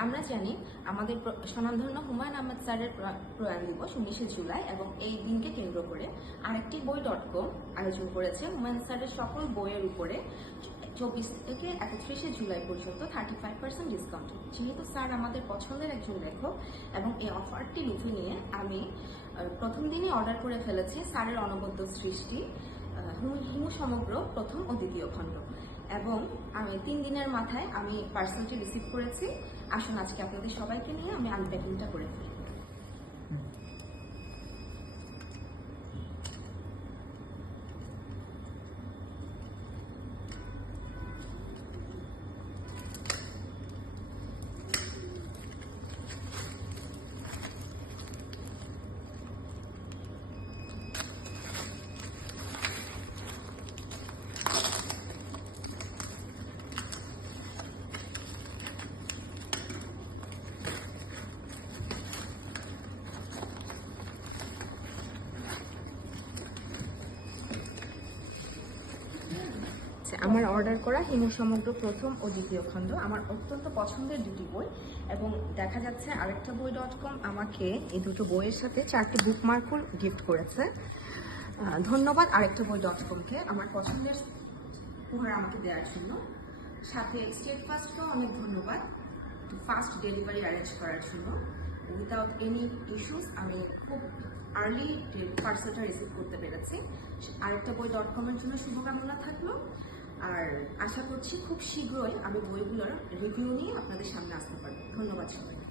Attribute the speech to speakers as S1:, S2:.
S1: আমরা জানি আমাদের স্বনামধন্য হুমায়ুন আহমেদ স্যারের প্র- প্রয়াণ দিবস উনিশে জুলাই এবং এই দিনকে কেন্দ্র করে আরেকটি বই ডট কম আয়োজন করেছে। হুমায়ুন স্যারের সকল বইয়ের উপরে চব্বিশ থেকে একত্রিশে জুলাই পর্যন্ত থার্টি ফাইভ পার্সেন্ট ডিসকাউন্ট যেহেতু স্যার আমাদের পছন্দের একজন লেখক এবং এই অফারটি লুফে নিয়ে আমি প্রথম দিনই অর্ডার করে ফেলেছি। স্যারের অনবদ্য সৃষ্টি হিমু সমগ্র প্রথম ও দ্বিতীয় খণ্ড। এবং আমি তিন দিনের মাথায় আমি পার্সেলটি রিসিভ করেছি। আসুন, আজকে আপনাদের সবাইকে নিয়ে আমি আনপ্যাকিংটা করে ফেলি। আচ্ছা, আমার অর্ডার করা হিমু সমগ্র প্রথম ও দ্বিতীয় খণ্ড। আমার অত্যন্ত পছন্দের দুটি বই এবং দেখা যাচ্ছে আরেকটা বই ডট কম আমাকে এই দুটো বইয়ের সাথে চারটি বুকমার্কও গিফট করেছে। ধন্যবাদ আরেকটা বই ডট কমকে আমার পছন্দের উপহার আমাকে দেওয়ার জন্য। সাথে স্টেট ফাস্টকেও অনেক ধন্যবাদ। ফাস্ট ডেলিভারি অ্যারেঞ্জ করার জন্য। উইদাউট এনি ইস্যুস আমি খুব আর্লি পার্সেলটা রিসিভ করতে পেরেছি। আরেকটা বই ডট কমের জন্য শুভকামনা থাকল। আর আশা করছি খুব শীঘ্রই আমি বইগুলোর রিভিউ নিয়ে আপনাদের সামনে আসতে পারব। ধন্যবাদ সবাই